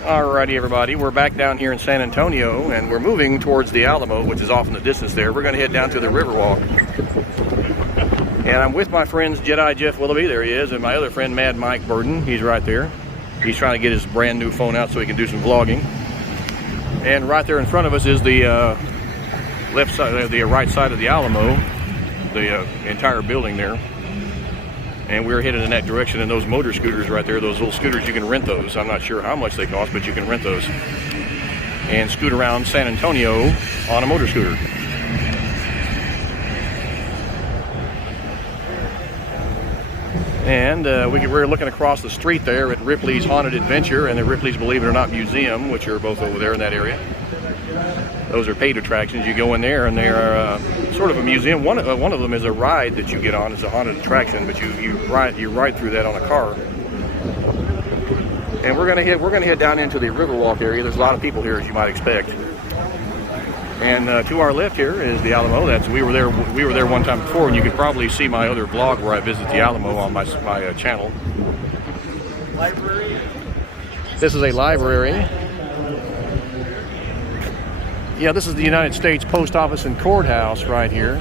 Alrighty, everybody, we're back down here in San Antonio, and we're moving towards the Alamo, which is off in the distance there. We're going to head down to the Riverwalk. And I'm with my friends Jedi Jeff Willoughby, there he is, and my other friend Mad Mike Burden, he's right there. He's trying to get his brand new phone out so he can do some vlogging. And right there in front of us is the left side, the right side of the Alamo, the entire building there. And we're headed in that direction, and those motor scooters right there, those little scooters, you can rent those. I'm not sure how much they cost, but you can rent those and scoot around San Antonio on a motor scooter. And we're looking across the street there at Ripley's Haunted Adventure and the Ripley's Believe It or Not Museum, which are both over there in that area. Those are paid attractions. You go in there, and they're sort of a museum. One of them is a ride that you get on. It's a haunted attraction, but you ride through that on a car. And we're gonna head down into the Riverwalk area. There's a lot of people here, as you might expect. And to our left here is the Alamo. We were there one time before, and you can probably see my other vlog where I visit the Alamo on my channel. Library. This is a library. Yeah, this is the United States Post Office and Courthouse right here.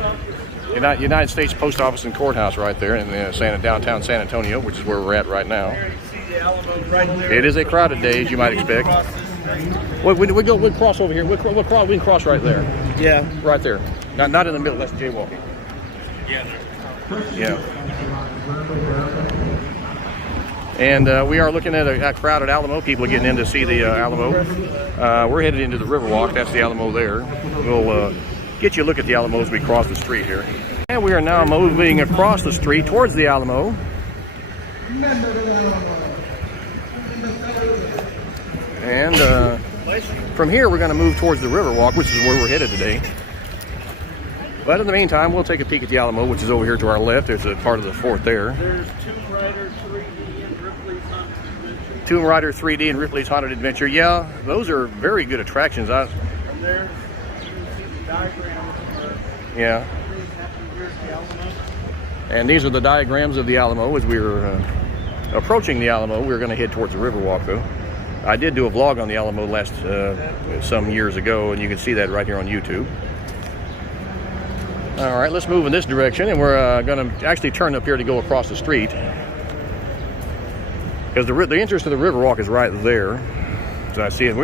United States Post Office and Courthouse right there in downtown San Antonio, which is where we're at right now. It is a crowded day, as you might expect. We'll cross over here. We can cross right there. Yeah. Right there. Not in the middle. That's jaywalking. Yeah. And we are looking at a crowded Alamo. People are getting in to see the Alamo. We're headed into the Riverwalk. That's the Alamo there. We'll get you a look at the Alamo as we cross the street here. And we are now moving across the street towards the Alamo. And from here, we're going to move towards the Riverwalk, which is where we're headed today. But in the meantime, we'll take a peek at the Alamo, which is over here to our left. There's a part of the fort there. There's Tomb Raider 3D and Ripley's Haunted Adventure. Tomb Raider 3D and Ripley's Haunted Adventure. Yeah, those are very good attractions. From there, you can see the diagram. Yeah. And these are the diagrams of the Alamo as we were approaching the Alamo. We're going to head towards the Riverwalk, though. I did do a vlog on the Alamo some years ago, and you can see that right here on YouTube. All right, let's move in this direction, and we're going to actually turn up here to go across the street, because the entrance to the Riverwalk is right there. So I see it.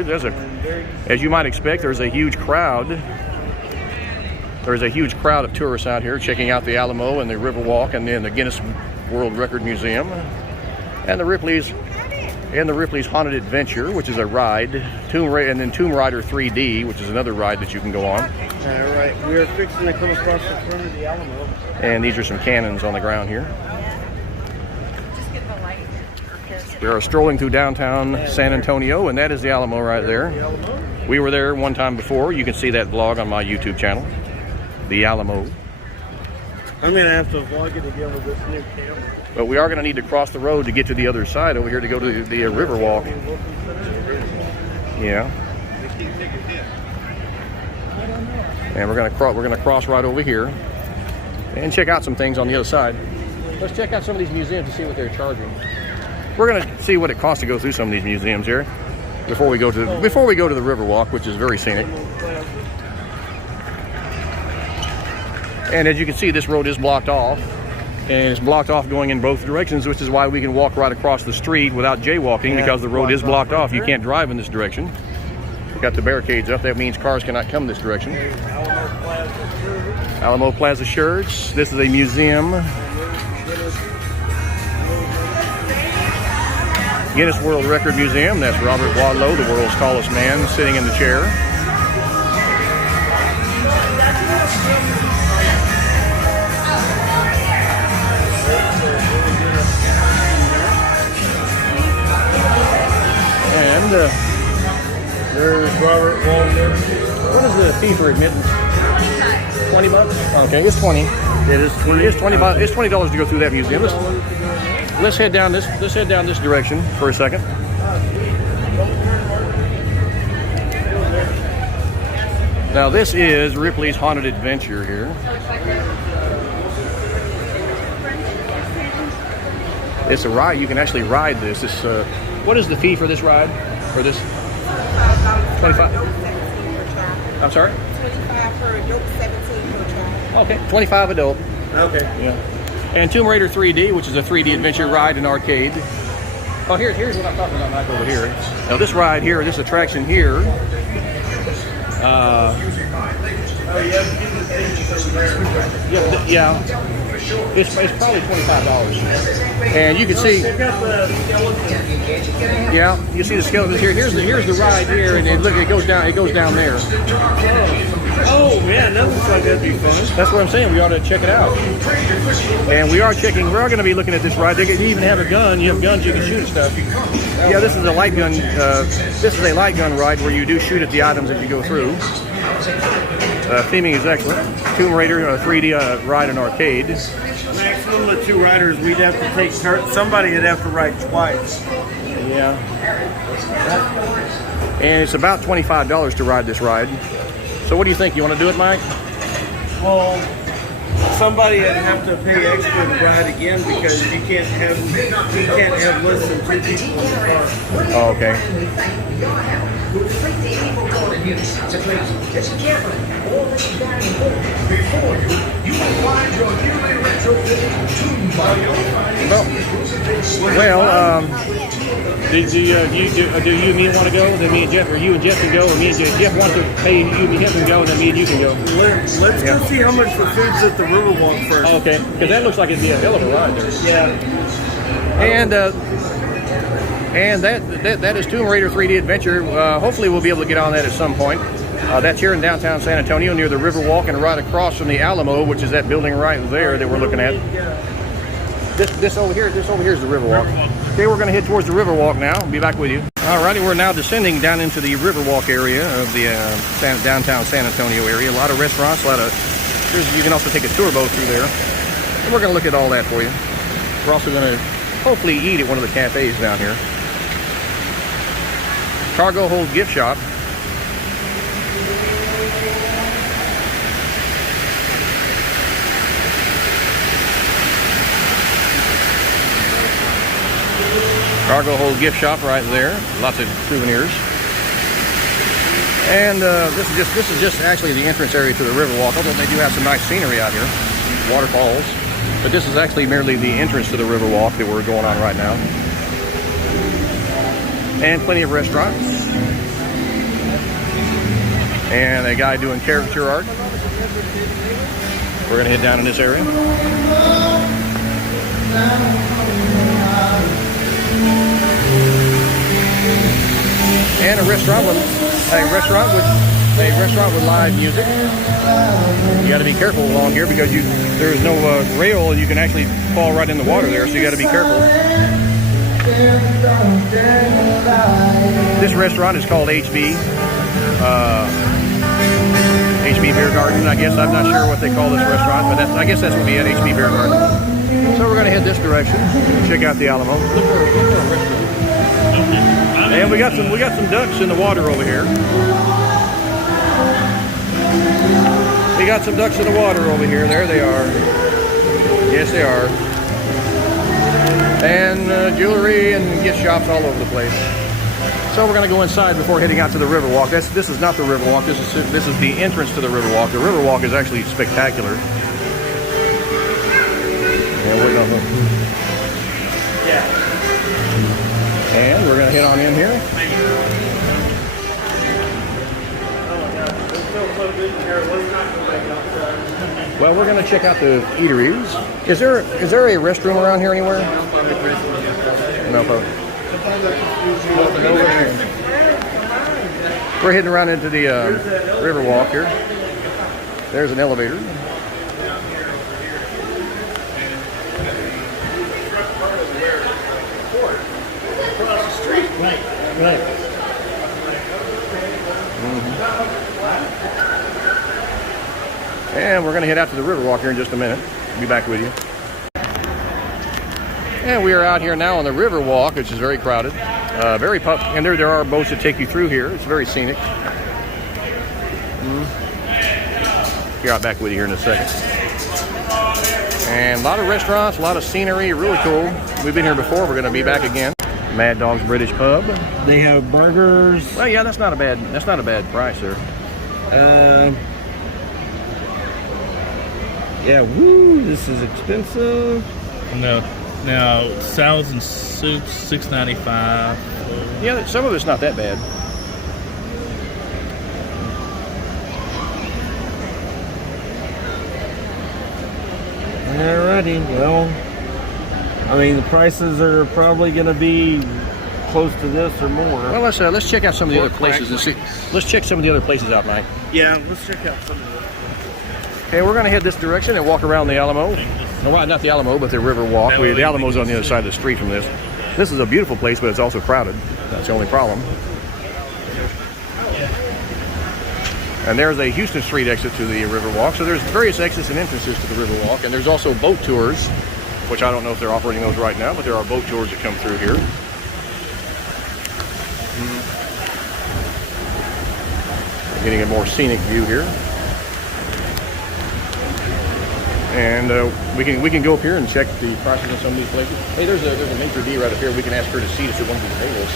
As you might expect, there's a huge crowd. There's a huge crowd of tourists out here checking out the Alamo and the Riverwalk, and then the Guinness World Record Museum, and the Ripley's Haunted Adventure, which is a ride, and then Tomb Raider 3D, which is another ride that you can go on. All right, we are fixing to come across the front of the Alamo. And these are some cannons on the ground here. Just get the light. We are strolling through downtown San Antonio, and that is the Alamo right there. We were there one time before. You can see that vlog on my YouTube channel, the Alamo. I'm going to have to vlog it again with this new camera. But we are going to need to cross the road to get to the other side over here to go to the Riverwalk. Yeah. And we're going to cross right over here and check out some things on the other side. Let's check out some of these museums to see what they're charging. We're going to see what it costs to go through some of these museums here before we go to the Riverwalk, which is very scenic. And as you can see, this road is blocked off. And it's blocked off going in both directions, which is why we can walk right across the street without jaywalking, because the road is blocked off. You can't drive in this direction. We've got the barricades up. That means cars cannot come this direction. Alamo Plaza shirts. This is a museum. Guinness World Record Museum. That's Robert Wadlow, the world's tallest man, sitting in the chair. And there's Robert Walter. What is the fee for admittance? $20. Okay, it's 20. It is 20. It's $20. It's $20 to go through that museum. Let's head down this. Let's head down this direction for a second. Now this is Ripley's Haunted Adventure here. It's a ride. You can actually ride this. What is the fee for this ride? For this? $25 25. for adult, 17 for child. I'm sorry? 25 for adult, 17 for child. Okay, 25 adult. Okay. Yeah. And Tomb Raider 3D, which is a 3D adventure ride and arcade. Oh, here's what I'm talking about, Mike, over here. Now, this ride here, this attraction here, yeah, it's probably $25. And you can see, yeah, you see the skeletons here. Here's the ride here, and look, it goes down there. Oh man, that looks like that'd be fun. That's what I'm saying. We ought to check it out. And we are going to be looking at this ride. They even have a gun. You have guns, you can shoot at stuff. Yeah, this is a light gun. This is a light gun ride where you do shoot at the items as you go through. Theming is excellent. Tomb Raider 3D ride and arcade. Maximum of 2 riders, we'd have to take turns. Somebody would have to ride twice. Yeah. And it's about $25 to ride this ride. So what do you think? You want to do it, Mike? Well, somebody would have to pay extra to ride again because you can't have less than 2 people in the car. Oh, okay. Well, do you and me want to go? Then me and Jeff, or you and Jeff can go, or me and Jeff want to pay you and him can go, and then me and you can go. Let's go see how much the food's at the Riverwalk first. Okay, because that looks like it'd be a hell of a ride there. Yeah. And that is Tomb Raider 3D Adventure. Hopefully we'll be able to get on that at some point. That's here in downtown San Antonio near the Riverwalk and right across from the Alamo, which is that building right there that we're looking at. This over here is the Riverwalk. Okay, we're going to head towards the Riverwalk now. I'll be back with you. Alrighty, we're now descending down into the Riverwalk area of the downtown San Antonio area. A lot of restaurants, you can also take a tour boat through there. And we're going to look at all that for you. We're also going to hopefully eat at one of the cafes down here. Cargo hold gift shop. Cargo hold gift shop right there. Lots of souvenirs. And this is just actually the entrance area to the Riverwalk, although they do have some nice scenery out here, waterfalls. But this is actually merely the entrance to the Riverwalk that we're going on right now. And plenty of restaurants. And a guy doing caricature art. We're going to head down in this area. And a restaurant with live music. You got to be careful along here because there's no rail and you can actually fall right in the water there, so you got to be careful. This restaurant is called HB Beer Garden. I guess I'm not sure what they call this restaurant, but I guess that's what we had, HB Beer Garden. So we're going to head this direction, check out the Alamo. And we got some ducks in the water over here. We got some ducks in the water over here. There they are. Yes, they are. And jewelry and gift shops all over the place. So we're going to go inside before heading out to the Riverwalk. This is not the Riverwalk. This is the entrance to the Riverwalk. The Riverwalk is actually spectacular. And we're going to. Yeah. And we're going to head on in here. Well, we're going to check out the eateries. Is there a restroom around here anywhere? No, probably. We're heading around into the Riverwalk here. There's an elevator. Right. And we're going to head out to the Riverwalk here in just a minute. I'll be back with you. And we are out here now on the Riverwalk, which is very crowded. And there are boats that take you through here. It's very scenic. Here, I'll be back with you here in a second. And a lot of restaurants, a lot of scenery, really cool. We've been here before. We're going to be back again. Mad Dog's British Pub. They have burgers. Well, yeah, that's not a bad price there. Yeah, woo, this is expensive. No, now salads and soups $6.95. Yeah, some of it's not that bad. Alrighty, well, I mean the prices are probably going to be close to this or more. Well, let's check out some of the other places and see. Let's check some of the other places out, Mike. Yeah, let's check out some of it. Okay, we're going to head this direction and walk around the Alamo. No, well, not the Alamo, but the Riverwalk. The Alamo's on the other side of the street from this. This is a beautiful place, but it's also crowded. That's the only problem. And there's a Houston Street exit to the Riverwalk. So there's various exits and entrances to the Riverwalk. And there's also boat tours, which I don't know if they're operating those right now, but there are boat tours that come through here. Getting a more scenic view here. And we can go up here and check the prices on some of these places. Hey, there's a maitre d' right up here. We can ask her to seat us at one of these tables.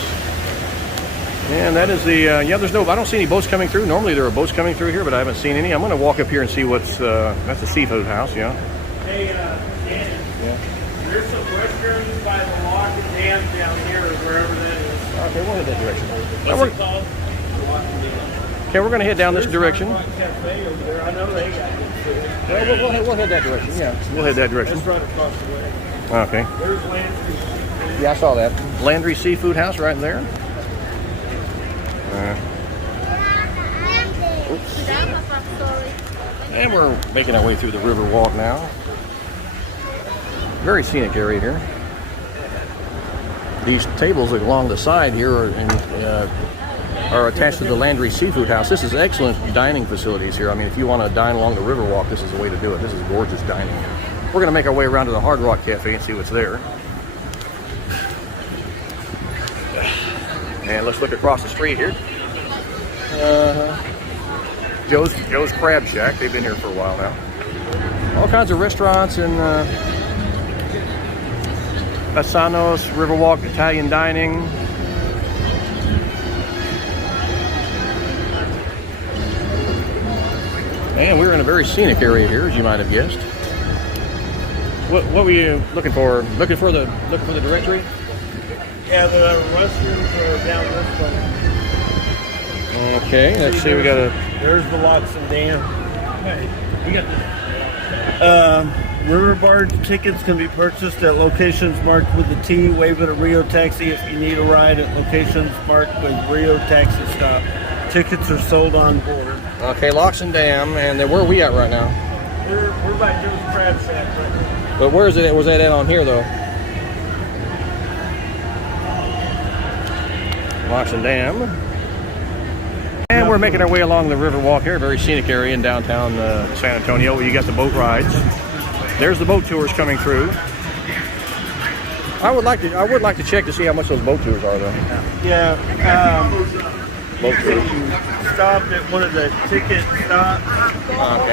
And that is the I don't see any boats coming through. Normally there are boats coming through here, but I haven't seen any. I'm going to walk up here and see what's that's the seafood house. Yeah. Hey, Dan, Yeah. there's some restrooms by the lock and dam down here, or wherever that is. Okay, we'll head that direction. What's it called? Lock and dam. Okay, we're going to head down this direction. There's a cafe over there. I know they got good food. Well, we'll head that direction. Yeah, we'll head that direction. That's right across the way. Okay. There's Landry. Yeah, I saw that. Landry Seafood House right there. Oops. And we're making our way through the Riverwalk now. Very scenic area here. These tables along the side here are attached to the Landry Seafood House. This is excellent dining facilities here. I mean, if you want to dine along the Riverwalk, this is the way to do it. This is gorgeous dining. We're going to make our way around to the Hard Rock Cafe and see what's there. And let's look across the street here. Joe's Crab Shack. They've been here for a while now. All kinds of restaurants and Bassano's, Riverwalk, Italian dining. And we're in a very scenic area here, as you might have guessed. What were you looking for? Looking for the directory? Yeah, the restrooms are down this way. Okay, let's see. We got a. There's the locks and dam. We got river barge tickets can be purchased at locations marked with the T. Wave at a Rio taxi if you need a ride at locations marked with Rio taxi stop. Tickets are sold on board. Okay, locks and dam, and then where are we at right now? We're by Joe's Crab Shack right now. But where is it? Was that at on here though? Locks and dam. And we're making our way along the Riverwalk here, a very scenic area in downtown San Antonio where you got the boat rides. There's the boat tours coming through. I would like to check to see how much those boat tours are though. Yeah, Boat tours. stopped at one of the ticket stops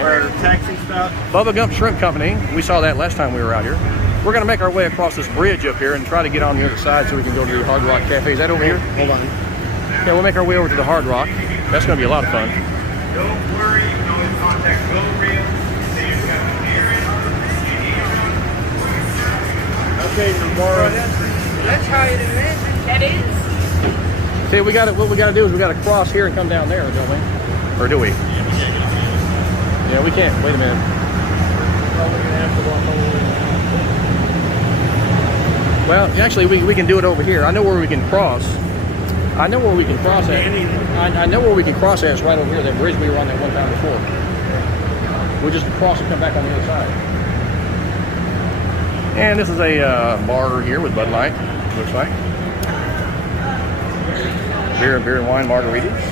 or taxi stops. Bubba Gump Shrimp Company. We saw that last time we were out here. We're going to make our way across this bridge up here and try to get on the other side so we can go to the Hard Rock Cafe. Is that over here? Hold on. Yeah, we'll make our way over to the Hard Rock. That's going to be a lot of fun. Don't worry, you can always contact GoRail. Okay, tomorrow. That's how it is. That is. See, what we got to do is we got to cross here and come down there, don't we? Or do we? Yeah, we can't. Wait a minute. Probably gonna have to walk all the way around. Well, actually, we can do it over here. I know where we can cross. I know where we can cross at. I know where we can cross at. It's right over here. That bridge we were on that one time before. We'll just cross and come back on the other side. And this is a bar here with Bud Light, looks like. Beer and wine margaritas.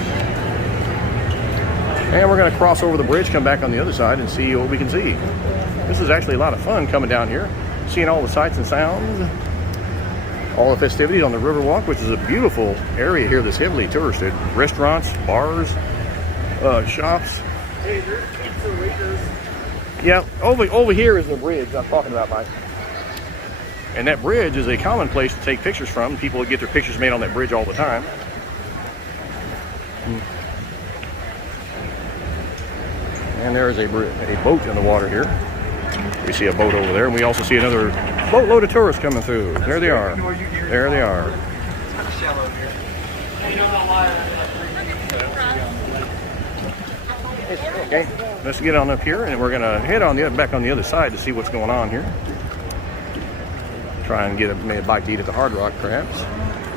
And we're going to cross over the bridge, come back on the other side, and see what we can see. This is actually a lot of fun coming down here, seeing all the sights and sounds, all the festivities on the Riverwalk, which is a beautiful area here that's heavily touristed. Restaurants, bars, shops. Hey, there's pizza waiters. Yeah, over here is the bridge I'm talking about, Mike. And that bridge is a common place to take pictures from. People get their pictures made on that bridge all the time. And there is a boat in the water here. We see a boat over there, and we also see another boatload of tourists coming through. There they are. There they are. Okay, let's get on up here, and we're gonna head on back on the other side to see what's going on here. Try and get a bite to eat at the Hard Rock, perhaps.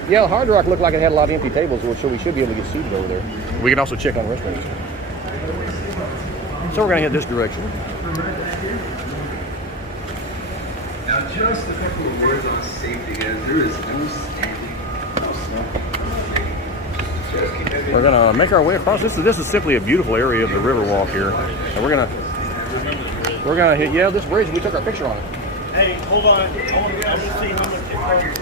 Yeah, the Hard Rock looked like it had a lot of empty tables, so we should be able to get seated over there. We can also check on restaurants. So we're gonna head this direction. Now, just a couple of words on safety, guys. There is no standing, no smoking. Just keep that in We're gonna make our way across. This is simply a beautiful area of the Riverwalk here, and we're gonna hit this bridge. We took our picture on it. Hey, hold on. I want to see how much it costs.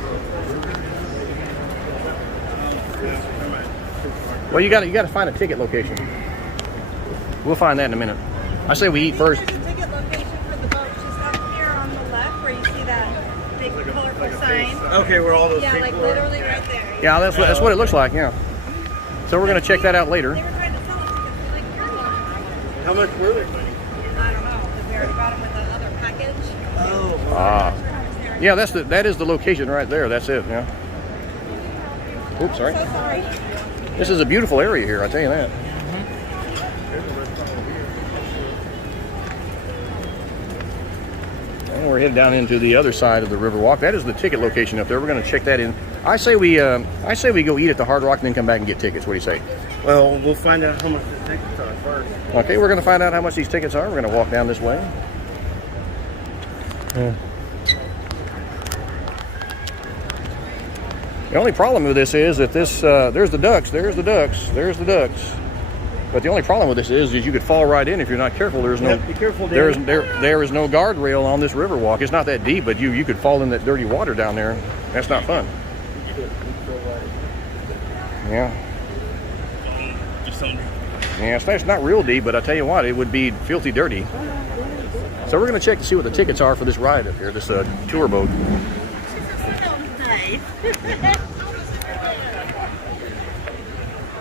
Well, you got to find a ticket location. We'll find that in a minute. I say we eat first. There's a ticket location for the boat just up here on the left where you see that big colorful sign. Okay, where all those Yeah, people like are. literally right there. Yeah, that's what it looks like. Yeah. So we're gonna check that out later. They were trying to sell us tickets for like years ago. How much were they? I don't know, because we already got them with the other package. Oh, Ah. Yeah, that is the location right there. That's it. Yeah. Oops, sorry. So sorry. This is a beautiful area here. I tell you that. And we're headed down into the other side of the Riverwalk. That is the ticket location up there. We're going to check that in. I say we go eat at the Hard Rock and then come back and get tickets. What do you say? well, we'll find out how much the tickets are first. Okay, we're going to find out how much these tickets are. We're going to walk down this way. The only problem with this is that there's the ducks. But the only problem with this is you could fall right in if you're not careful. There's no Yep, be careful, there is Danny. there is no guardrail on this Riverwalk. It's not that deep, but you could fall in that dirty water down there. That's not fun. Yeah. Yeah, it's not real deep, but I tell you what, it would be filthy dirty. So we're going to check to see what the tickets are for this ride up here, this tour boat. Nice.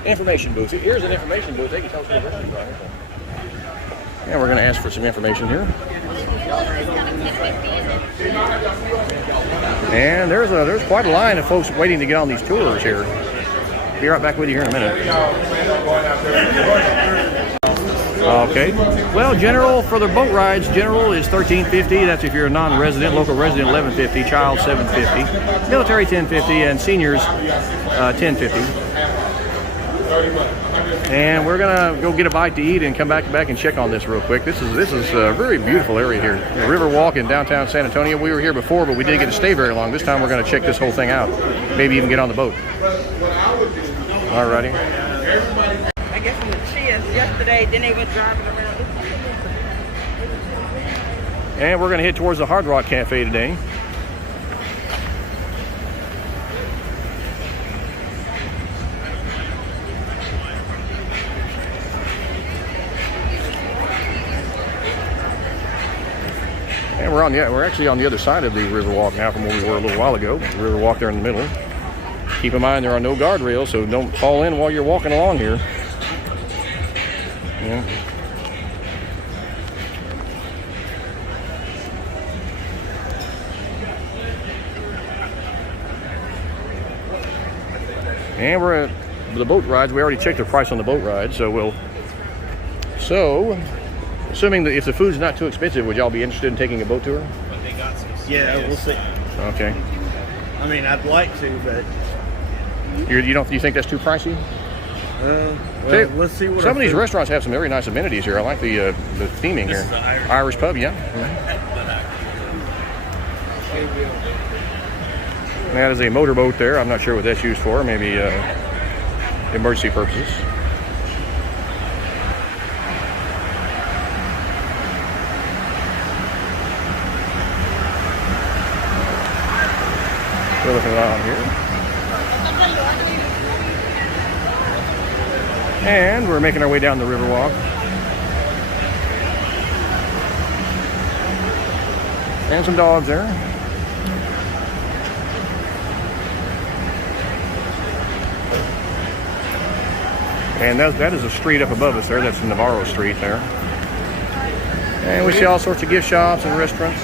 Information booth. Here's an information booth. They can tell us what the restaurants are. Yeah, we're going to ask for some information here. And there's quite a line of folks waiting to get on these tours here. Be right back with you here in a minute. Okay. Well, general for the boat rides, general is $13.50. That's if you're a non-resident. Local resident, $11.50. Child, $7.50. Military, $10.50, and seniors, $10.50. And we're gonna go get a bite to eat and come back and check on this real quick. This is a very beautiful area here. The Riverwalk in downtown San Antonio. We were here before, but we didn't get to stay very long. This time we're gonna check this whole thing out. Maybe even get on the boat. Alrighty. I guess from the Cheers yesterday, then they went driving around. And we're gonna head towards the Hard Rock Cafe today. And we're actually on the other side of the Riverwalk now from where we were a little while ago. The Riverwalk there in the middle. Keep in mind there are no guardrails, so don't fall in while you're walking along here. Yeah. And we're at the boat rides. We already checked the price on the boat ride, so assuming that if the food's not too expensive, would y'all be interested in taking a boat tour? Yeah, we'll see. Okay. I mean, I'd like to, but You think that's too pricey? well, let's see what Some of these food- restaurants have some very nice amenities here. I like the theming here. Irish pub, yeah. That is a motorboat there. I'm not sure what that's used for. Maybe emergency purposes. We're looking around here. And we're making our way down the Riverwalk. And some dogs there. And that is a street up above us there. That's Navarro Street there. And we see all sorts of gift shops and restaurants.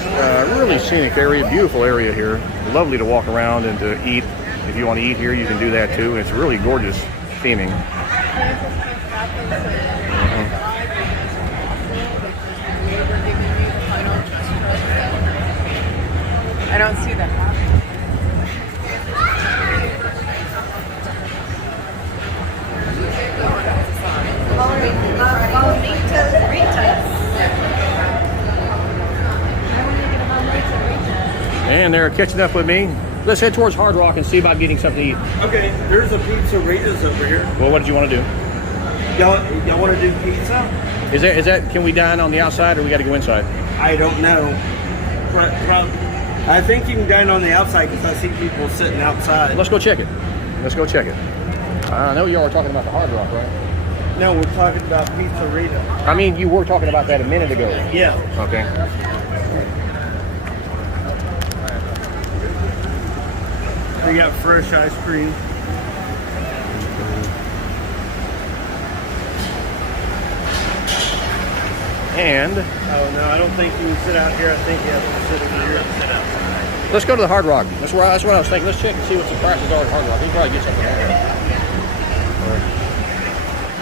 Really scenic area, beautiful area here. Lovely to walk around and to eat. If you want to eat here, you can do that too. It's really gorgeous theming. I don't see that. And they're catching up with me. Let's head towards Hard Rock and see about getting something to eat. Okay, there's a pizzeritas over here. Well, what did you want to do? Y'all want to do pizza? Is that? Can we dine on the outside, or we got to go inside? I don't know. I think you can dine on the outside because I see people sitting outside. Let's go check it. Let's go check it. I know y'all were talking about the Hard Rock, right? No, we're talking about pizzerita. I mean, you were talking about that a minute ago. Yeah. Okay. We got fresh ice cream. And Oh no, I don't think you can sit out here. I think you have to sit in here and sit outside. let's go to the Hard Rock. That's what I was thinking. Let's check and see what the prices are at Hard Rock. We can probably get something there.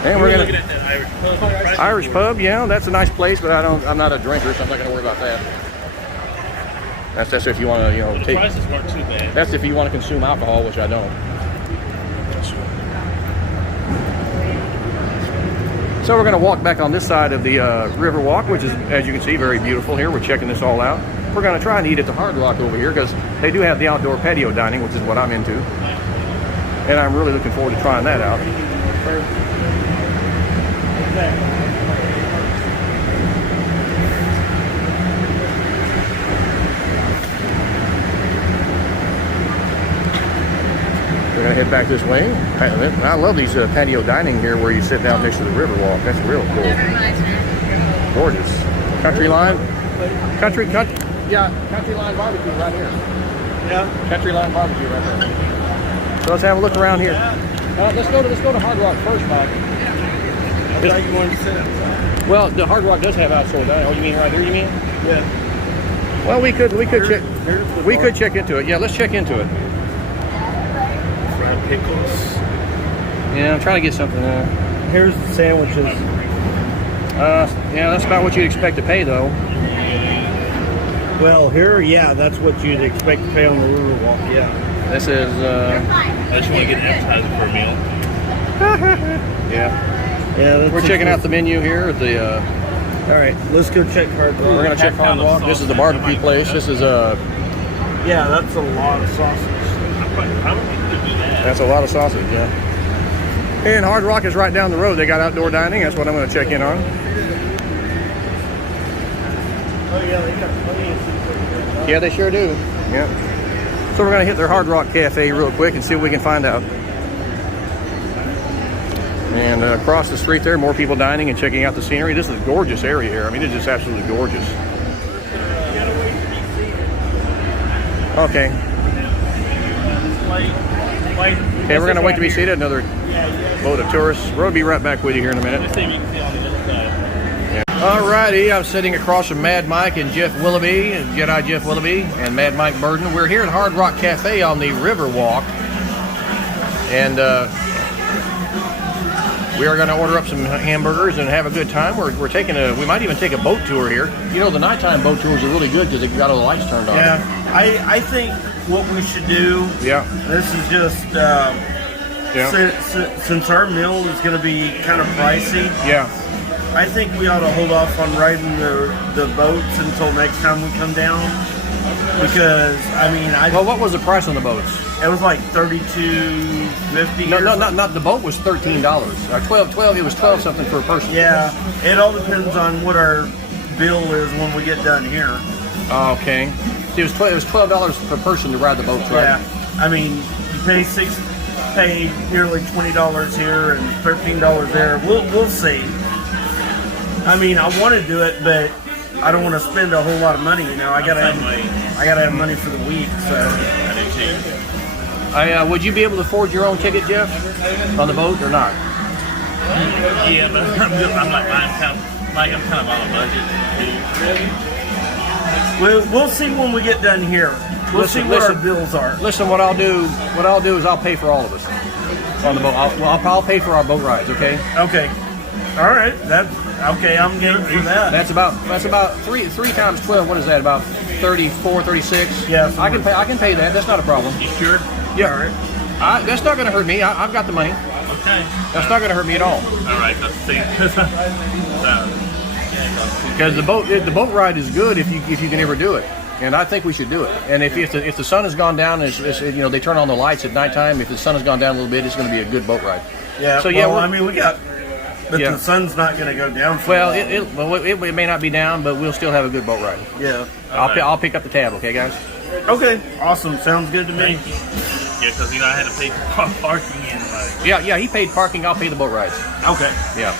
And we're looking gonna at that Irish pub. Irish pub. Yeah, that's a nice place, but I'm not a drinker, so I'm not gonna worry about that. That's if you want to, The take. prices weren't too bad. That's if you want to consume alcohol, which I don't. So we're going to walk back on this side of the Riverwalk, which is, as you can see, very beautiful here. We're checking this all out. We're going to try and eat at the Hard Rock over here because they do have the outdoor patio dining, which is what I'm into. And I'm really looking forward to trying that out. We're going to head back this way. I love these patio dining here where you sit down next to the Riverwalk. That's real cool. Gorgeous. Country Line barbecue right here. Yeah. Country Line barbecue right there. So let's have a look around here. Let's go to Hard Rock first, Mike. I thought you wanted to sit outside. Well, the Hard Rock does have outdoor dining. Oh, you mean right there? You mean? Yeah. Well, we could check into it. Yeah, let's check into it. Fried pickles. Yeah, I'm trying to get something. Here's the sandwiches. Yeah, that's about what you'd expect to pay, though. Well, here, yeah, that's what you'd expect to pay on the Riverwalk. Yeah. This is, I just want to get an appetizer for a meal. yeah. Yeah. That's We're checking out the menu here at the. All right, let's go check Hard Rock. We're gonna check Hard Rock. This is the barbecue place. This is Yeah, that's a lot of sausage. That's a lot of sausage, yeah. And Hard Rock is right down the road. They got outdoor dining. That's what I'm going to check in on. Oh yeah, they got plenty of seafood. Yeah, they sure do. Yeah. So we're going to hit their Hard Rock Cafe real quick and see what we can find out. And across the street there, more people dining and checking out the scenery. This is a gorgeous area here. I mean, it's just absolutely gorgeous. Okay. Okay, we're going to wait to be seated. Another load of tourists. We'll be right back with you here in a minute. Alrighty, I'm sitting across from Mad Mike and Jeff Willoughby, and Jedi Jeff Willoughby, and Mad Mike Burden. We're here at Hard Rock Cafe on the Riverwalk, and we are going to order up some hamburgers and have a good time. We're taking we might even take a boat tour here. You know, the nighttime boat tours are really good because they've got all the lights turned on. Yeah, I think what we should do. Yeah. This is just since our meal is going to be kind of pricey. Yeah. I think we ought to hold off on riding the boats until next time we come down. Because I mean, well, what was the price on the boats? It was like $32.50. No, not the boat was $13. $12. It was 12 something for a person. Yeah, it all depends on what our bill is when we get done here. Okay. It was $12 per person to ride the boats, right? Yeah. I mean, you pay nearly $20 here and $13 there. We'll see. I mean, I want to do it, but I don't want to spend a whole lot of money. You know, I gotta have money for the week. So. Would you be able to afford your own ticket, Jeff, on the boat or not? Yeah, but I'm kind of on a budget too. We'll see when we get done here. We'll see what our bills are. Listen, what I'll do is I'll pay for all of us on the boat. I'll pay for our boat rides. Okay. Okay. All right. Okay. I'm game for that. That's about three times 12. What is that? About 34, 36. Yeah. I can pay that. That's not a problem. You sure? Yeah. All right. That's not going to hurt me. I've got the money. Okay. That's not going to hurt me at all. All right. Let's see. Because the boat ride is good if you can ever do it, and I think we should do it. And if the sun has gone down, it's they turn on the lights at nighttime. If the sun has gone down a little bit, it's going to be a good boat ride. Yeah. So well, I mean, but yeah. the sun's not going to go down. Well, it may not be down, but we'll still have a good boat ride. Yeah. I'll pick up the tab, okay, guys? Okay. Awesome. Sounds good to me. Yeah, because I had to pay for parking and Yeah. He paid parking. I'll pay the boat rides. Okay. Yeah.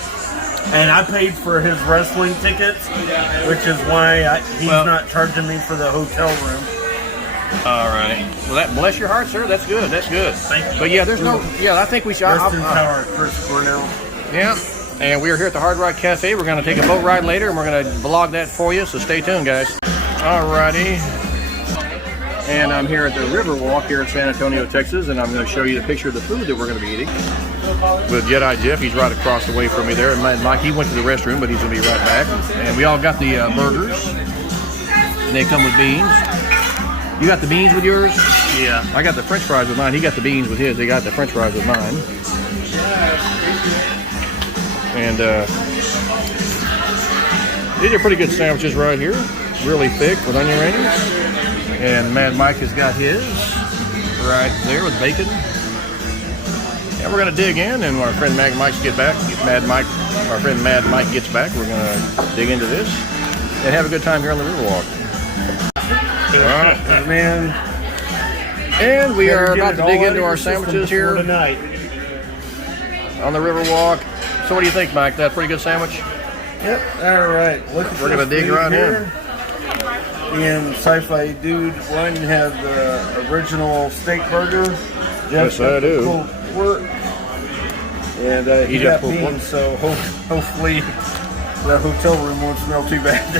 And I paid for his wrestling tickets, which is why he's not charging me for the hotel room. All right. Well, bless your heart, sir. That's good. That's good. Thank you. But yeah, I think we should. Rest in power, Chris Cornell. Yeah. And we are here at the Hard Rock Cafe. We're going to take a boat ride later, and we're going to vlog that for you. So stay tuned, guys. All righty. And I'm here at the Riverwalk here in San Antonio, Texas, and I'm going to show you the picture of the food that we're going to be eating. With Jedi Jeff, he's right across the way from me there. And Mike, he went to the restroom, but he's going to be right back. And we all got the burgers, and they come with beans. You got the beans with yours? yeah. I got the French fries with mine. He got the beans with his. They got the French fries with mine. And these are pretty good sandwiches right here. Really thick with onion rings. And Mad Mike has got his right there with bacon. And we're going to dig in, and when our friend our friend Mad Mike gets back, we're going to dig into this and have a good time here on the Riverwalk. All right, Man. and we are about to dig into our sandwiches here tonight. on the Riverwalk. So what do you think, Mike? That pretty good sandwich? Yep. All right. We're going to dig right in. And Sci-Fi Dude one had the original steak burger. Yes, I do. Pulled pork. And he just got pulled pork. beans, so hopefully the hotel room won't smell too bad.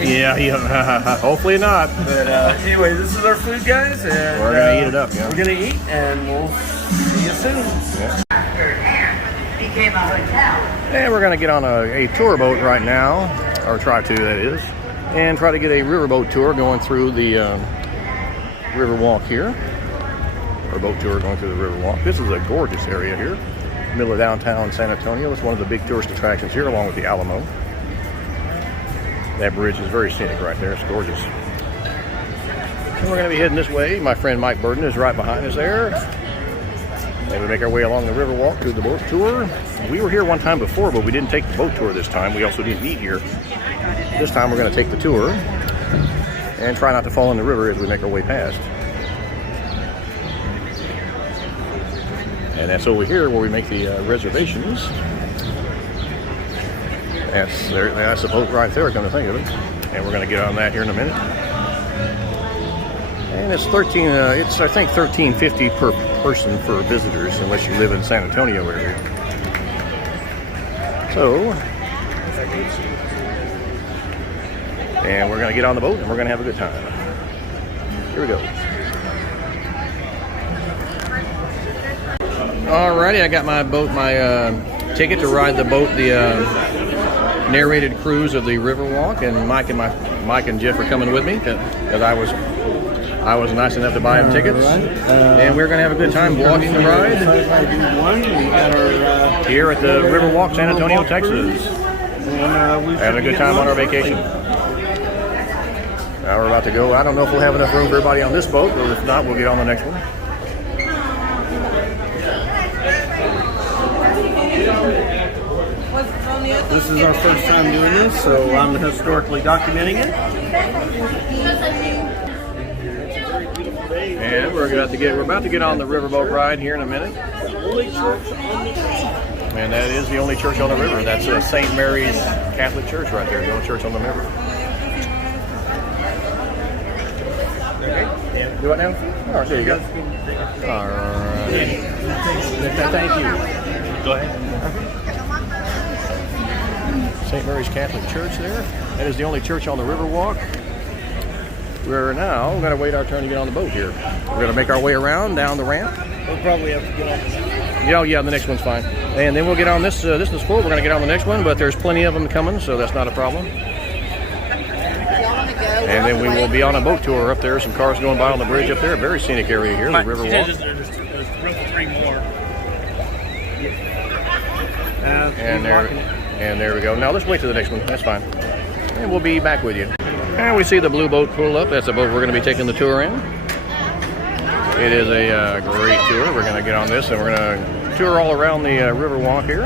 Yeah. Hopefully not. But anyway, this is our food, guys. And We're going to eat it up, yeah. We're going to eat, and we'll see you soon. Yeah. And we're going to get on a tour boat right now, or try to, that is, and try to get a riverboat tour going through the Riverwalk here. Or boat tour going through the Riverwalk. This is a gorgeous area here, middle of downtown San Antonio. It's one of the big tourist attractions here, along with the Alamo. That bridge is very scenic right there. It's gorgeous. And we're going to be heading this way. My friend Mike Burden is right behind us there. And we make our way along the Riverwalk to the boat tour. We were here one time before, but we didn't take the boat tour this time. We also didn't eat here. This time we're going to take the tour and try not to fall in the river as we make our way past. And that's over here where we make the reservations. That's the boat right there, come to think of it. And we're going to get on that here in a minute. And it's I think $13.50 per person for visitors, unless you live in San Antonio area. So, and we're going to get on the boat and we're going to have a good time. Here we go. Alrighty, I got my ticket to ride the boat, the narrated cruise of the Riverwalk, and Mike and Jeff are coming with me because I was nice enough to buy them tickets, and we're going to have a good time vlogging the ride here at the Riverwalk, San Antonio, Texas. Having a good time on our vacation. Now we're about to go. I don't know if we'll have enough room for everybody on this boat, but if not, we'll get on the next one. This is our first time doing this, so I'm historically documenting it. And we're about to get on the riverboat ride here in a minute. And that is the only church on the river. That's St. Mary's Catholic Church right there, the only church on the river. Okay. Do it now? All right, there you go. All right. Thank you. Go ahead. St. Mary's Catholic Church there. That is the only church on the Riverwalk. We're now going to wait our turn to get on the boat here. We're going to make our way around down the ramp. We'll probably have to get on. Yeah, the next one's fine. And then we'll get on this. This is full. We're going to get on the next one, but there's plenty of them coming, so that's not a problem. And then we will be on a boat tour up there. Some cars going by on the bridge up there. A very scenic area here, the Riverwalk. There's room for 3 more. And there we go. Now let's wait till the next one. That's fine. And we'll be back with you. And we see the blue boat pull up. That's the boat we're going to be taking the tour in. It is a great tour. We're going to get on this and we're going to tour all around the Riverwalk here.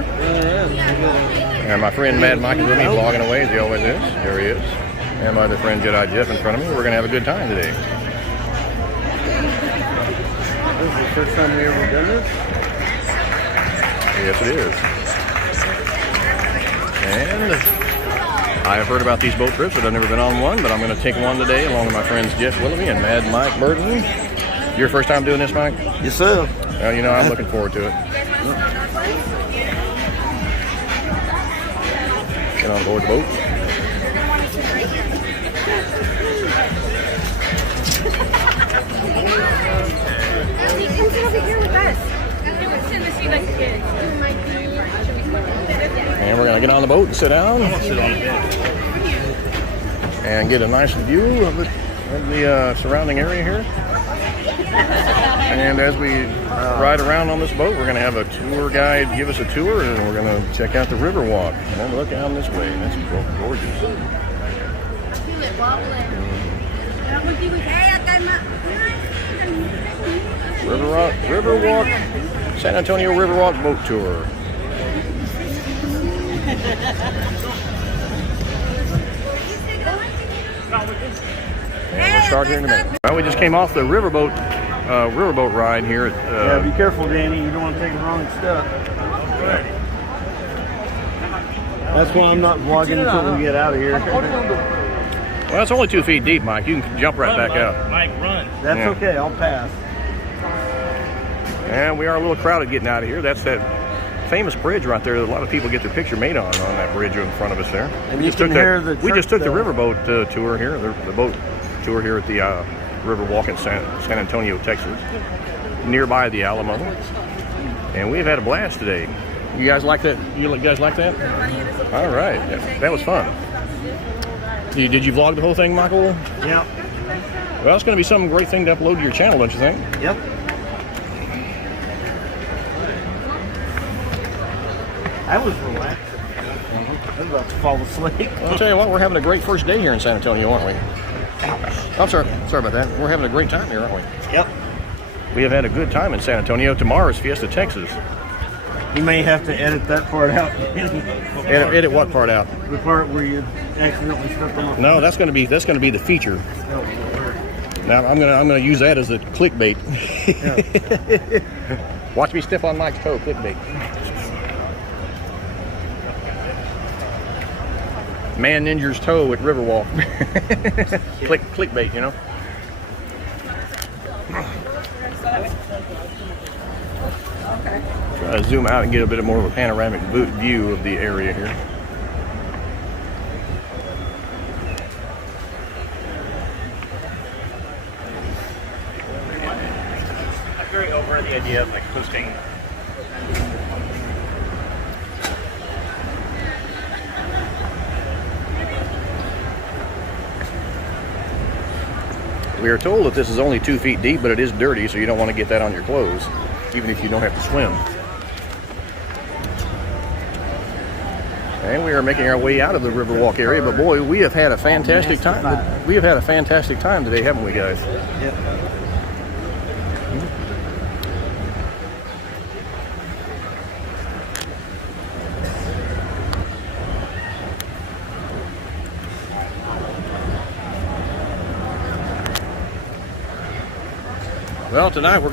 And my friend Mad Mike is with me, vlogging away as he always is. There he is. And my other friend Jedi Jeff in front of me. We're going to have a good time today. This is the first time we ever done this? Yes, it is. And I have heard about these boat trips, but I've never been on one, but I'm going to take one today along with my friends Jeff Willoughby and Mad Mike Burton. Your first time doing this, Mike? Yes, sir. Well, you know, I'm looking forward to it. Get on board the boat. Come sit over here with us. And we're going to get on the boat and sit down. And get a nice view of the surrounding area here. And as we ride around on this boat, we're going to have a tour guide give us a tour, and we're going to check out the Riverwalk. And look down this way. That's gorgeous. Riverwalk, San Antonio Riverwalk boat tour. And we'll start here in a minute. Well, we just came off the riverboat ride here at, Yeah, be careful, Danny. You don't want to take the wrong step. That's why I'm not vlogging until we get out of here. Well, it's only 2 feet deep, Mike. You can jump right back out. Mike, run. That's okay. I'll pass. And we are a little crowded getting out of here. That's that famous bridge right there. A lot of people get their picture made on that bridge in front of us there. And We just took the riverboat tour here, the boat tour here at the Riverwalk in San Antonio, Texas, nearby the Alamo. And we've had a blast today. You guys like that? You guys like that? All right. That was fun. Did you vlog the whole thing, Michael? Yeah. Well, it's going to be some great thing to upload to your channel, don't you think? Yep. I was relaxing. I was about to fall asleep. Well, I'll tell you what, we're having a great first day here in San Antonio, aren't we? I'm sorry about that. We're having a great time here, aren't we? Yep. We have had a good time in San Antonio. Tomorrow is Fiesta, Texas. You may have to edit that part out. Edit what part out? The part where you accidentally stepped on the No, that's going to be the feature. Now I'm gonna use that as a clickbait. Watch me step on Mike's toe, clickbait. Man ninja's toe at Riverwalk. Clickbait, you know. Try to zoom out and get a bit more of a panoramic view of the area here. I'm very over the idea of like posting. We are told that this is only 2 feet deep, but it is dirty, so you don't want to get that on your clothes, even if you don't have to swim. And we are making our way out of the Riverwalk area, but boy, we have had a fantastic time. We have had a fantastic time today, haven't we, guys? Yep. Well, tonight I'm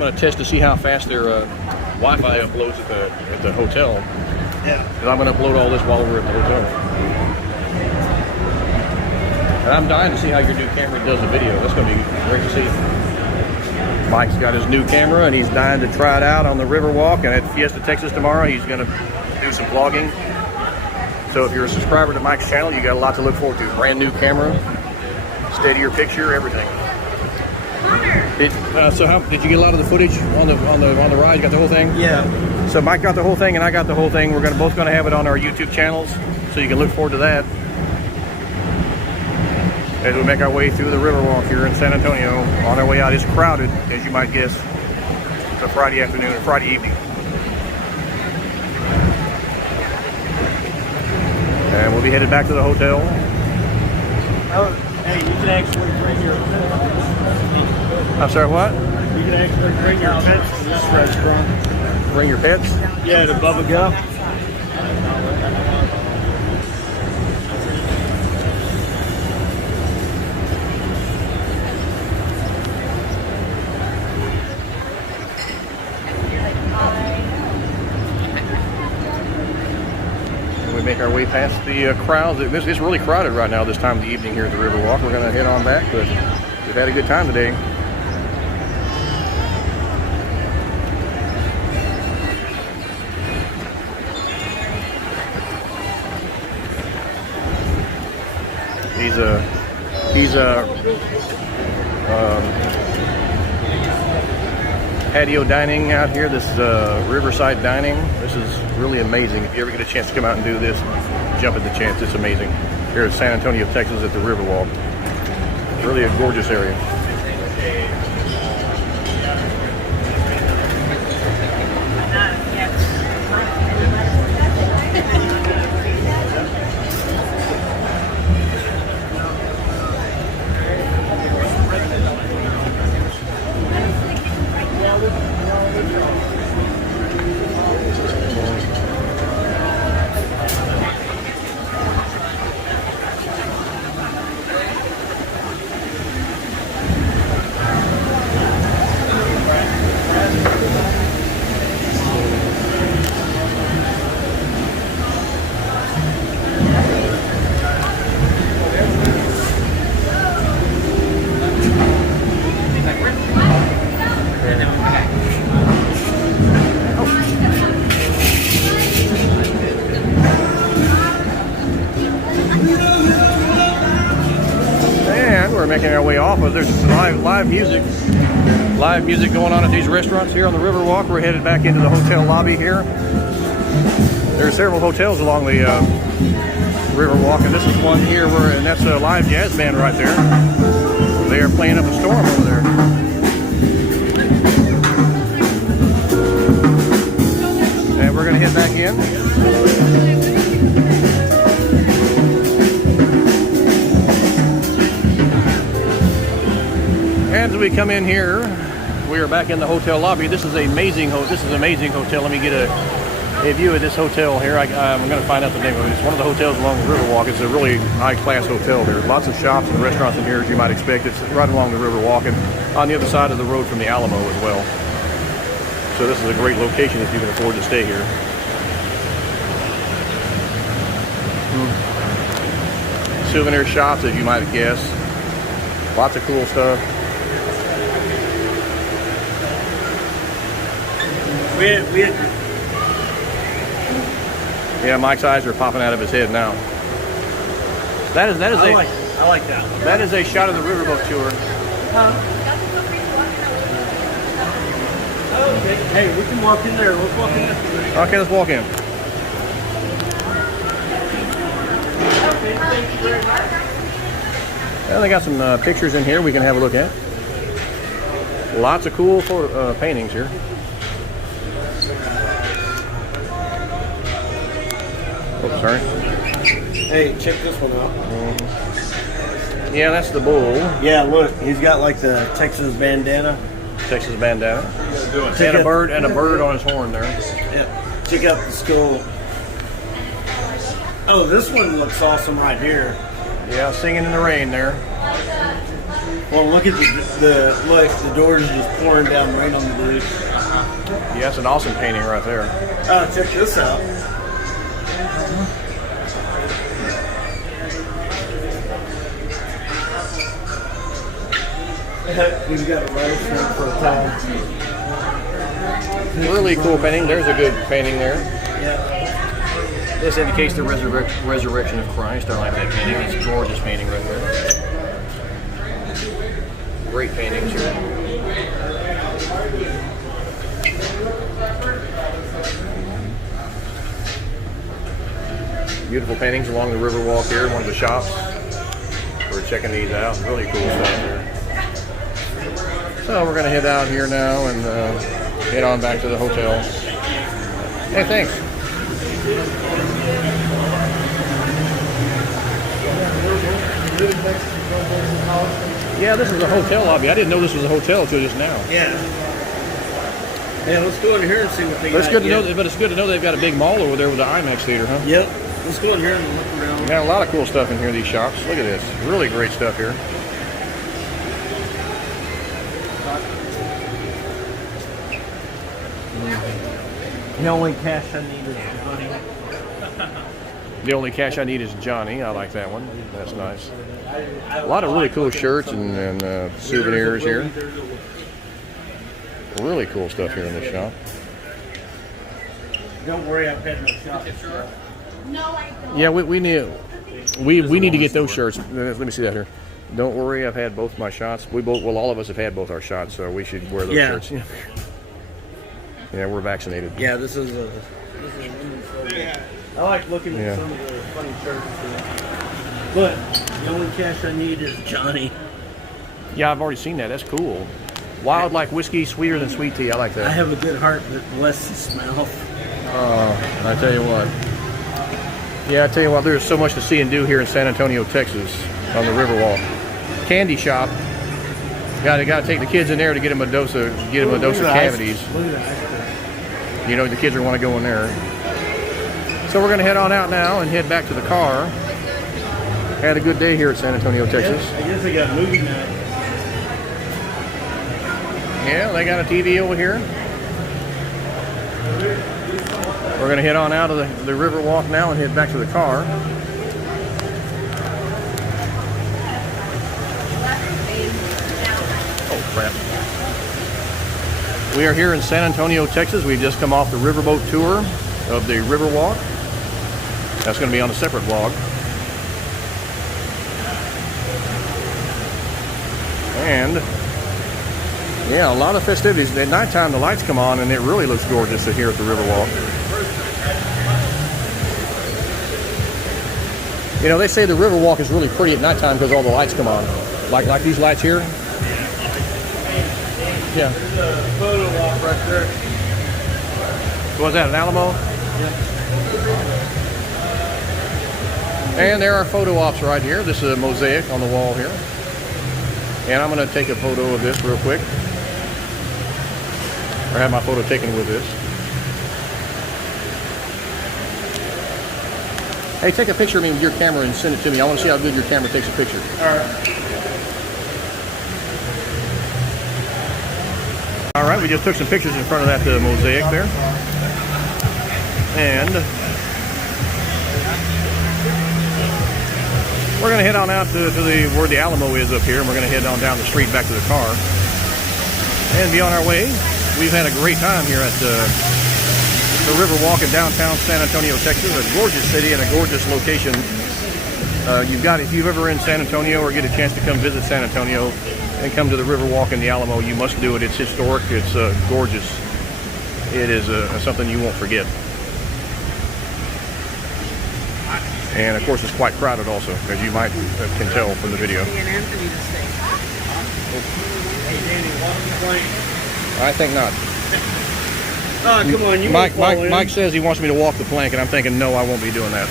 going to test to see how fast their Wi-Fi uploads at the hotel. Yeah. Because I'm going to upload all this while we're at the hotel. And I'm dying to see how your new camera does the video. That's going to be great to see. Mike's got his new camera and he's dying to try it out on the Riverwalk, and at Fiesta, Texas tomorrow he's going to do some vlogging. So if you're a subscriber to Mike's channel, you got a lot to look forward to. Brand new camera, steadier picture, everything. So how did you get a lot of the footage on the ride? You got the whole thing? Yeah. So Mike got the whole thing and I got the whole thing. We're both gonna have it on our YouTube channels, so you can look forward to that as we make our way through the Riverwalk here in San Antonio. On our way out, it's crowded, as you might guess. It's a Friday afternoon or Friday evening. And we'll be headed back to the hotel. Oh, hey, you can actually bring your pets. I'm sorry, what? You can actually bring your pets to this restaurant. Bring your pets? Yeah, to Bubba Gump. We make our way past the crowds. It's really crowded right now this time of the evening here at the Riverwalk. We're going to head on back, but we've had a good time today. He's patio dining out here. This is Riverside Dining. This is really amazing. If you ever get a chance to come out and do this, jump at the chance. It's amazing. Here at San Antonio, Texas at the Riverwalk. Really a gorgeous area. Making our way off of there's live music going on at these restaurants here on the Riverwalk. We're headed back into the hotel lobby here. There are several hotels along the Riverwalk, and this is one here and that's a live jazz band right there. They are playing up a storm over there. And we're gonna head back in. As we come in here, we are back in the hotel lobby. This is amazing. Amazing hotel. Let me get a view of this hotel here. I'm going to find out the name of it. It's one of the hotels along the Riverwalk. It's a really high-class hotel here. Lots of shops and restaurants in here, as you might expect. It's right along the Riverwalk and on the other side of the road from the Alamo as well. So this is a great location if you can afford to stay here. Souvenir shops, as you might guess. Lots of cool stuff. Yeah, Mike's eyes are popping out of his head now. I like that. That is a shot of the riverboat tour. Okay. Hey, we can walk in there. Let's walk in there. Okay, let's walk in. Okay, thank you very much. Well, they got some pictures in here we can have a look at. Lots of cool paintings here. Oops, sorry. Hey, check this one out. Yeah, that's the bull. Yeah, look, he's got like the Texas bandana. Texas bandana. And a bird on his horn there. Yeah. Check out the skull. Oh, this one looks awesome right here. Yeah, singing in the rain there. Well, look at the doors are just pouring down rain on the dude. Yeah, that's an awesome painting right there. Oh, check this out. He's got a rattlesnake for a towel. Really cool painting. There's a good painting there. Yeah. This indicates the resurrection of Christ. I like that painting. It's a gorgeous painting right there. Great paintings here. Beautiful paintings along the Riverwalk here, one of the shops. We're checking these out. Really cool stuff here. So we're going to head out here now and head on back to the hotel. Hey, thanks. Yeah, this is a hotel lobby. I didn't know this was a hotel until just now. Yeah. Yeah, let's go in here and see what they got. It's good to know, but it's good to know they've got a big mall over there with the IMAX theater, huh? Yep. Let's go in here and look around. We got a lot of cool stuff in here, these shops. Look at this. Really great stuff here. The only cash I need is money. The only cash I need is Johnny. I like that one. That's nice. A lot of really cool shirts and souvenirs here. Really cool stuff here in this shop. Don't worry, I've had no shopping. No, I don't. Yeah, we need to get those shirts. Let me see that here. Don't worry, I've had both my shots. All of us have had both our shots, so we should wear those shirts. Yeah, we're vaccinated. Yeah, this is a women's photo. I like looking at some of the funny shirts. But the only cash I need is Johnny. Yeah, I've already seen that. That's cool. Wild like whiskey, sweeter than sweet tea. I like that. I have a good heart that blesses mouth. I tell you what. Yeah, I tell you what. There's so much to see and do here in San Antonio, Texas, on the Riverwalk. Candy shop. Got to take the kids in there to get them a dose of cavities. Look at that. You know, the kids are want to go in there. So we're going to head on out now and head back to the car. Had a good day here at San Antonio, Texas. I guess they got movie night. Yeah, they got a TV over here. We're going to head on out of the Riverwalk now and head back to the car. Oh, crap. We are here in San Antonio, Texas. We've just come off the riverboat tour of the Riverwalk. That's going to be on a separate vlog. And yeah, a lot of festivities. At nighttime, the lights come on, and it really looks gorgeous here at the Riverwalk. You know, they say the Riverwalk is really pretty at nighttime because all the lights come on. Like these lights here. Yeah. There's a photo op right there. Was that an Alamo? Yeah. And there are photo ops right here. This is a mosaic on the wall here. And I'm going to take a photo of this real quick. Or have my photo taken with this. Hey, take a picture of me with your camera and send it to me. I want to see how good your camera takes a picture. All right, we just took some pictures in front of that mosaic there. And we're going to head on out to where the Alamo is up here, and we're going to head on down the street back to the car and be on our way. We've had a great time here at the Riverwalk in downtown San Antonio, Texas. A gorgeous city and a gorgeous location. If you've ever in San Antonio or get a chance to come visit San Antonio and come to the Riverwalk in the Alamo, you must do it. It's historic. It's gorgeous. It is something you won't forget. And of course, it's quite crowded also, as you might can tell from the video. I think not. Oh, come on, you Mike says he wants me to walk the plank, and I'm thinking, no, I won't be doing that.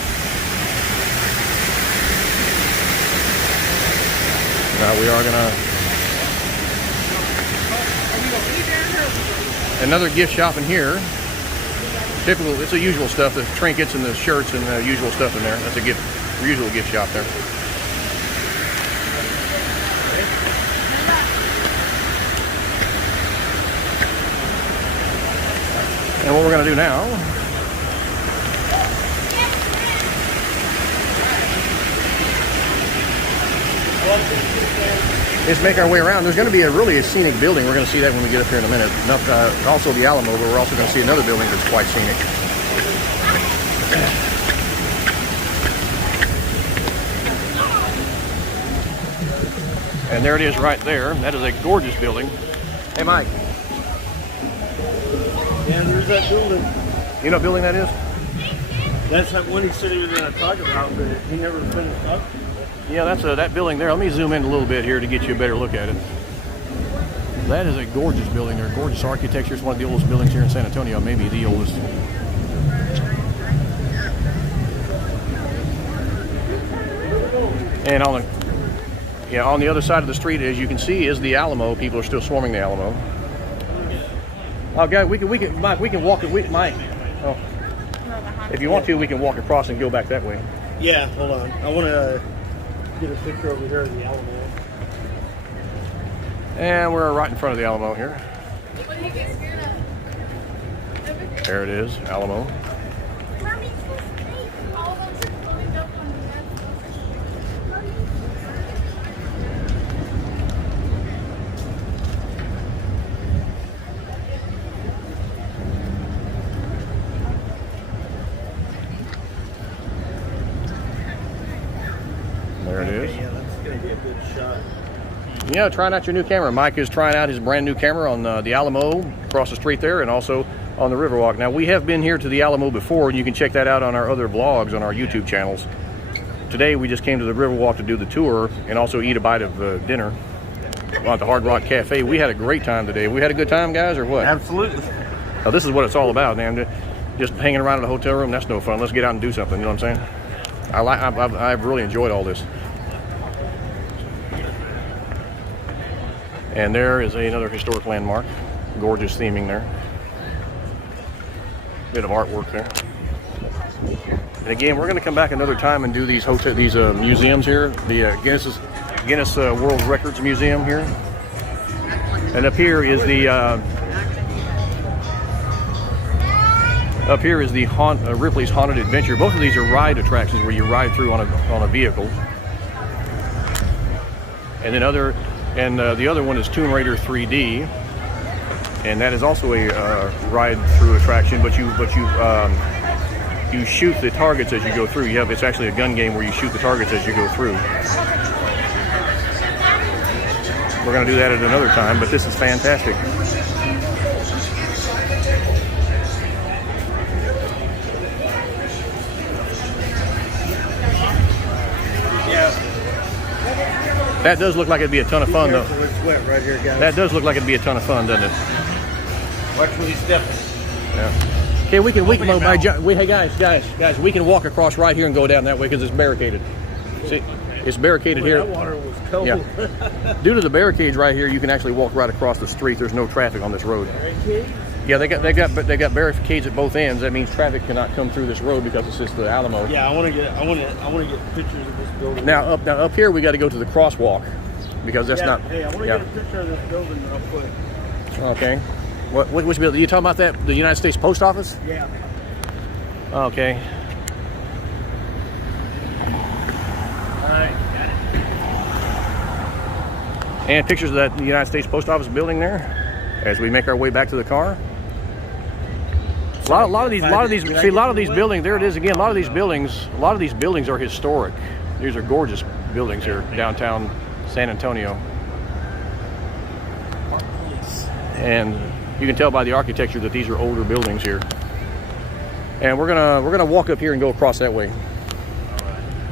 Now we are gonna another gift shop in here. Typical, it's the usual stuff, the trinkets and the shirts and the usual stuff in there. That's a usual gift shop there. And what we're going to do now is make our way around. There's going to be a really scenic building. We're going to see that when we get up here in a minute. Also the Alamo, but we're also going to see another building that's quite scenic. And there it is right there. That is a gorgeous building. Hey, Mike. Yeah, there's that building. You know what building that is? That's that one he said he was going to talk about, but he never finished talking. Yeah, that's that building there. Let me zoom in a little bit here to get you a better look at it. That is a gorgeous building there. Gorgeous architecture. It's one of the oldest buildings here in San Antonio, maybe the oldest. And on the other side of the street, as you can see, is the Alamo. People are still swarming the Alamo. Oh, guys, we can, Mike, we can walk it. Mike, oh, if you want to, we can walk across and go back that way. Yeah, hold on. I want to get a picture over here of the Alamo. And we're right in front of the Alamo here. There it is, Alamo. There it is. Yeah, that's going to be a good shot. Yeah, trying out your new camera. Mike is trying out his brand new camera on the Alamo across the street there, and also on the Riverwalk. Now, we have been here to the Alamo before, and you can check that out on our other vlogs on our YouTube channels. Today, we just came to the Riverwalk to do the tour and also eat a bite of dinner at the Hard Rock Cafe. We had a great time today. We had a good time, guys, or what? Absolutely. Now, this is what it's all about, man. Just hanging around in a hotel room, that's no fun. Let's get out and do something, you know what I'm saying? I've really enjoyed all this. And there is another historic landmark. Gorgeous theming there. Bit of artwork there. And again, we're going to come back another time and do these museums here. The Guinness World Records Museum here. And up here is the Ripley's Haunted Adventure. Both of these are ride attractions where you ride through on a vehicle. And then the other one is Tomb Raider 3D, and that is also a ride-through attraction. But you shoot the targets as you go through. It's actually a gun game where you shoot the targets as you go through. We're going to do that at another time, but this is fantastic. That does look like it'd be a ton of fun, though. It's wet right here, guys. That does look like it'd be a ton of fun, doesn't it? Watch where he's stepping. Yeah. Okay, hey guys, we can walk across right here and go down that way because it's barricaded. See, it's barricaded here. That water was cold. Yeah. Due to the barricades right here, you can actually walk right across the street. There's no traffic on this road. Barricades? Yeah, they got barricades at both ends. That means traffic cannot come through this road because it's just the Alamo. Yeah, I want to get pictures of this building. Now up here we got to go to the crosswalk because that's not. Hey, I want to get a picture of this building real quick. Okay. Which building? You talking about that? The United States Post Office? Yeah. Okay. All right, got it. And pictures of that United States Post Office building there as we make our way back to the car. A lot of these buildings. There it is again. A lot of these buildings are historic. These are gorgeous buildings here downtown San Antonio, and you can tell by the architecture that these are older buildings here. And we're gonna walk up here and go across that way.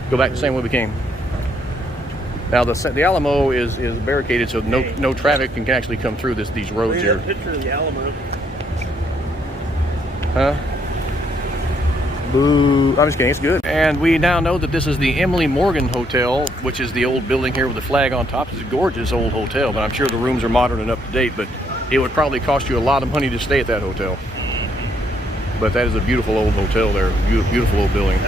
Go back the same way we came. Now the Alamo is barricaded, so no traffic can actually come through these roads here. A picture of the Alamo. Huh? Boo. I'm just kidding, it's good. And we now know that this is the Emily Morgan Hotel, which is the old building here with the flag on top. It's a gorgeous old hotel, but I'm sure the rooms are modern and up to date, but it would probably cost you a lot of money to stay at that hotel. But that is a beautiful old hotel there, beautiful old building.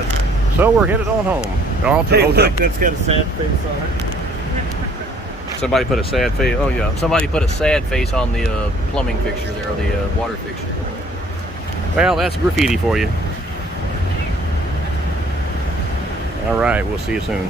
So we're headed on home. On to the hotel. Look, that's got a sad face on it. Somebody put a sad face. Oh yeah, somebody put a sad face on the plumbing fixture there, or the water fixture. Well, that's graffiti for you. All right, we'll see you soon.